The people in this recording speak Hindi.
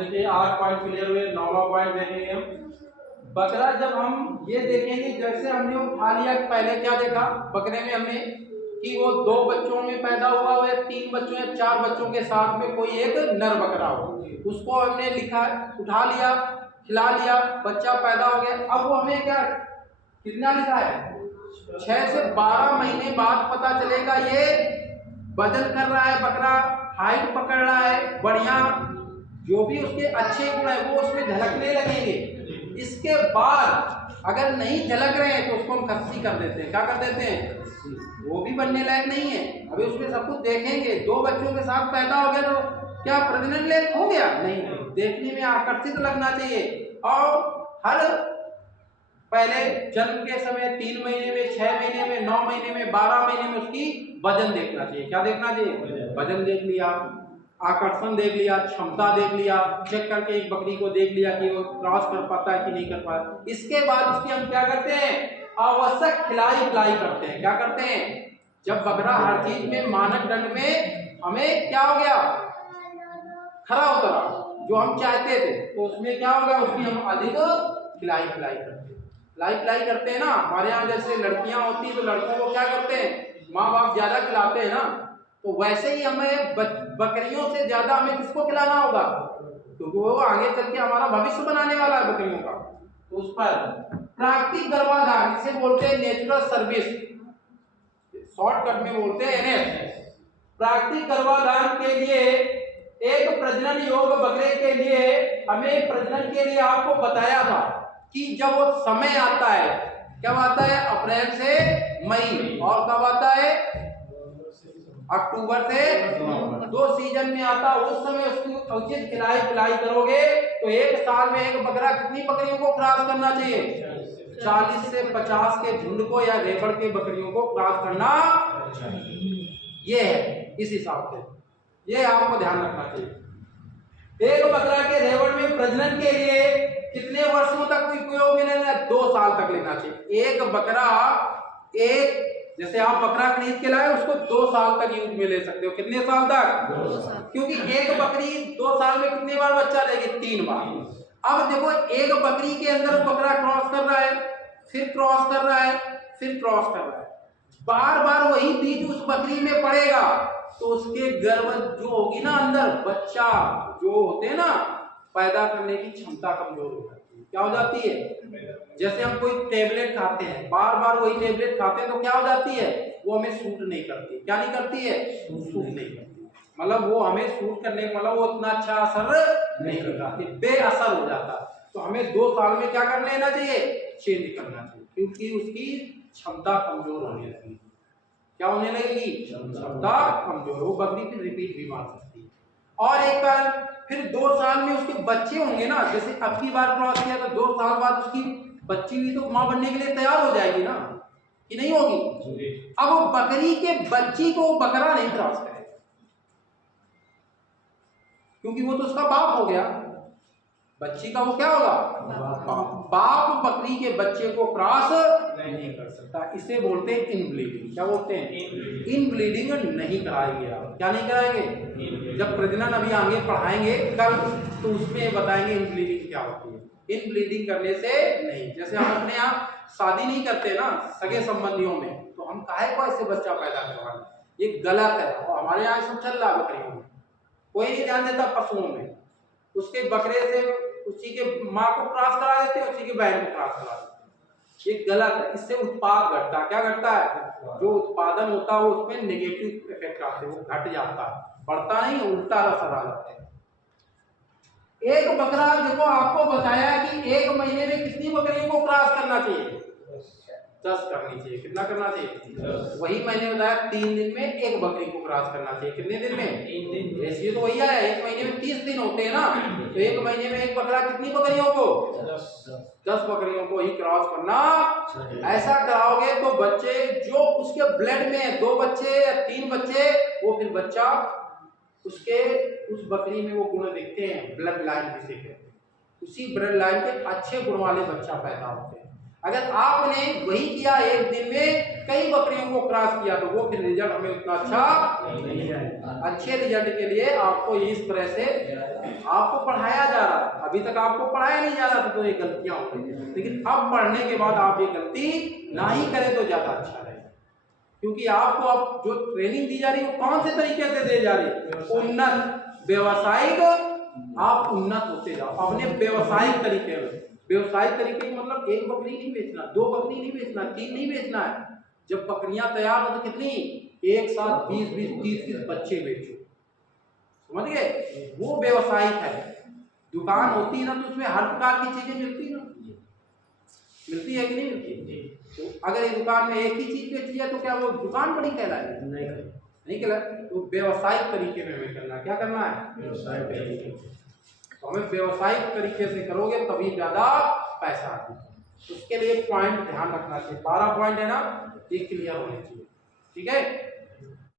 देखिए 8 पॉइंट क्लियर हुए। 9वां पॉइंट देखेंगे हम। बकरा जब हम ये देखेंगे, जैसे हमने उठा लिया, पहले क्या देखा बकरे में हमने कि वो 2 बच्चों में पैदा हुआ हो या 3 बच्चों या 4 बच्चों के साथ में कोई एक नर बकरा हो, उसको हमने लिखा, उठा लिया, खिला लिया, बच्चा पैदा हो गया। अब वो हमें क्या कितना लिखा है, 6 से 12 महीने बाद पता चलेगा ये वजन कर रहा है बकरा, हाइट पकड़ रहा है बढ़िया, जो भी उसके अच्छे गुण है वो उसमें झलकने लगेंगे। इसके बाद अगर नहीं झलक रहे हैं तो उसको हम खस्सी कर देते हैं। क्या कर देते हैं, वो भी बनने लायक नहीं है। अभी उसमें सब कुछ देखेंगे, 2 बच्चों के साथ पैदा हो गया तो क्या प्रजनन लायक हो गया? नहीं, देखने में आकर्षित लगना चाहिए। और हर पहले जन्म के समय 3 महीने में, 6 महीने में, 9 महीने में, 12 महीने में उसकी वजन देखना चाहिए। क्या देखना चाहिए? वजन देख लिया, आकर्षण देख लिया, क्षमता देख लिया, चेक करके एक बकरी को देख लिया कि वो क्रॉस कर पाता है कि नहीं कर पाता। इसके बाद उसकी हम क्या करते हैं, आवश्यक खिलाई पिलाई करते हैं। क्या करते हैं, जब बकरा हर चीज में मानक दंड में हमें क्या हो गया, खरा उतरा जो हम चाहते थे, तो उसमें क्या होगा, उसकी हम अधिक खिलाई पिलाई करते हैं। खिलाई पिलाई करते हैं ना, हमारे यहाँ जैसे लड़कियां होती है तो लड़कों को क्या करते हैं, माँ बाप ज्यादा खिलाते हैं ना, तो वैसे ही हमें बकरियों से ज्यादा हमें किसको खिलाना होगा, क्योंकि वो आगे चल के हमारा भविष्य बनाने वाला है बकरियों का। तो उस पर प्राकृतिक गर्भाधान, इसे बोलते हैं नेचुरल सर्विस, शॉर्टकट में बोलते हैं एनएस। प्राकृतिक गर्भाधान के लिए एक प्रजनन योग्य बकरे के लिए हमें प्रजनन के लिए आपको बताया था कि जब वो समय आता है, कब आता है, अप्रैल से मई, और कब आता है, अक्टूबर से नवंबर, 2 सीजन में आता है। उस समय उसकी उचित खिलाई पिलाई करोगे तो एक साल में एक बकरा कितनी बकरियों को क्रॉस करना चाहिए, 40 से 50 के झुंड को या रेबड़ के बकरियों को क्रॉस करना चाहिए। ये है, इस हिसाब से ये आपको ध्यान रखना चाहिए। एक बकरा के रेबड़ में प्रजनन के लिए कितने वर्षों तक उपयोग में लेना है, 2 साल तक लेना चाहिए। एक बकरा, एक जैसे आप बकरा खरीद के लाए उसको 2 साल तक यूज में ले सकते हो। कितने साल तक? 2 साल। क्योंकि एक बकरी 2 साल में कितने बार बच्चा देगी, 3 बार। अब देखो, एक बकरी के अंदर बकरा क्रॉस कर रहा है, फिर क्रॉस कर रहा है, फिर क्रॉस कर रहा है, बार बार वही बीज उस बकरी में पड़ेगा, तो उसके गर्भ जो होगी ना, अंदर बच्चा जो होते हैं ना, पैदा करने की क्षमता कमजोर हो जाती है। क्या हो जाती है, जैसे हम कोई टेबलेट खाते हैं, बार बार वही टेबलेट खाते हैं, तो क्या हो जाती है, वो हमें सूट नहीं करती। क्या नहीं करती है, सूट नहीं करती, मतलब वो हमें सूट करने का मतलब वो इतना अच्छा असर नहीं कर जाती, बेअसर हो जाता। तो हमें 2 साल में क्या कर लेना चाहिए, चेंज करना चाहिए, क्योंकि उसकी क्षमता कमजोर होने लगेगी। क्या होने लगेगी, क्षमता कमजोर, वो बकरी फिर रिपीट भी मार सकती है। और एक बार फिर 2 साल में उसके बच्चे होंगे ना, जैसे अब की बार क्रॉस किया तो 2 साल बाद उसकी बच्ची भी तो मां बनने के लिए तैयार हो जाएगी ना, कि नहीं होगी। अब वो बकरी के बच्ची को बकरा नहीं क्रॉस करेगा, क्योंकि वो तो उसका बाप हो गया, बच्ची का वो क्या होगा, बाप बकरी के बच्चे को क्रॉस नहीं कर सकता। इसे बोलते हैं इनब्लीडिंग। क्या बोलते हैं, इनब्लीडिंग नहीं कराएंगे आप। क्या नहीं कराएंगे, जब प्रजनन अभी आगे पढ़ाएंगे कल, तो उसमें बताएंगे इनब्लीडिंग क्या होती है। इनब्लीडिंग करने से नहीं, जैसे हम अपने यहाँ शादी नहीं करते ना सगे संबंधियों में, तो हम काहे को ऐसे बच्चा पैदा करवाना, ये गलत है। और हमारे यहाँ सब चल रहा है बकरियों में, कोई नहीं ध्यान देता पशुओं में, उसके बकरे से उसी के माँ को क्रॉस करा देते हैं, उसी के बहन को क्रॉस करा देते हैं, ये गलत है। इससे उत्पाद घटता है। क्या घटता है, जो उत्पादन होता है वो उसमें नेगेटिव इफेक्ट आते हैं, वो घट जाता है, बढ़ता नहीं, उल्टा असर आ जाता है। एक बकरा, देखो आपको बताया कि 1 महीने में कितनी बकरियों को क्रॉस करना चाहिए, 10 करनी चाहिए। कितना करना चाहिए, वही मैंने बताया 3 दिन में एक बकरी को क्रॉस करना चाहिए। कितने दिन में, 3 दिन। रेशियो तो वही है, 1 महीने में 30 दिन होते हैं ना, तो 1 महीने में एक बकरा कितनी बकरियों को, 10 बकरियों को ही क्रॉस करना। ऐसा कराओगे तो बच्चे जो उसके ब्लड में 2 बच्चे या 3 बच्चे, वो फिर बच्चा उसके उस बकरी में वो गुण दिखते हैं, ब्लड लाइन जिसे कहते हैं, उसी ब्लड लाइन के अच्छे गुण वाले बच्चा पैदा होते हैं। अगर आपने वही किया एक दिन में कई बकरियों को क्रॉस किया तो वो फिर रिजल्ट हमें उतना अच्छा नहीं आएगा। अच्छे रिजल्ट के लिए आपको इस तरह से आपको पढ़ाया जा रहा है, अभी तक आपको पढ़ाया नहीं जा रहा था तो ये गलतियां हो रही है, लेकिन अब पढ़ने के बाद आप ये गलती ना ही करें तो ज्यादा अच्छा रहेगा। क्योंकि आपको अब जो ट्रेनिंग दी जा रही है वो कौन से तरीके से दी जा रही है? उन्नत व्यवसायिक, आप उन्नत होते जाओ अपने व्यवसायिक तरीके में। व्यवसायिक तरीके का मतलब एक बकरी नहीं बेचना, दो बकरी नहीं बेचना, तीन नहीं बेचना है। जब बकरियां तैयार हो तो कितनी, एक साथ 20-20, 30-30 बच्चे बेचो, समझ गए? वो व्यवसायिक है। दुकान होती है ना तो उसमें हर प्रकार की चीजें मिलती है ना, मिलती है कि नहीं मिलती? तो अगर एक दुकान में एक ही चीज बेची है तो क्या वो दुकान बड़ी कहलाएगी? नहीं कहलाएगी। तो व्यवसायिक तरीके में हमें करना, क्या करना है? व्यवसायिक तरीके। तो हमें व्यवसायिक तरीके से करोगे तभी ज्यादा पैसा आएगा। उसके लिए पॉइंट ध्यान रखना चाहिए, 12 पॉइंट है ना, ये क्लियर होने चाहिए, ठीक है?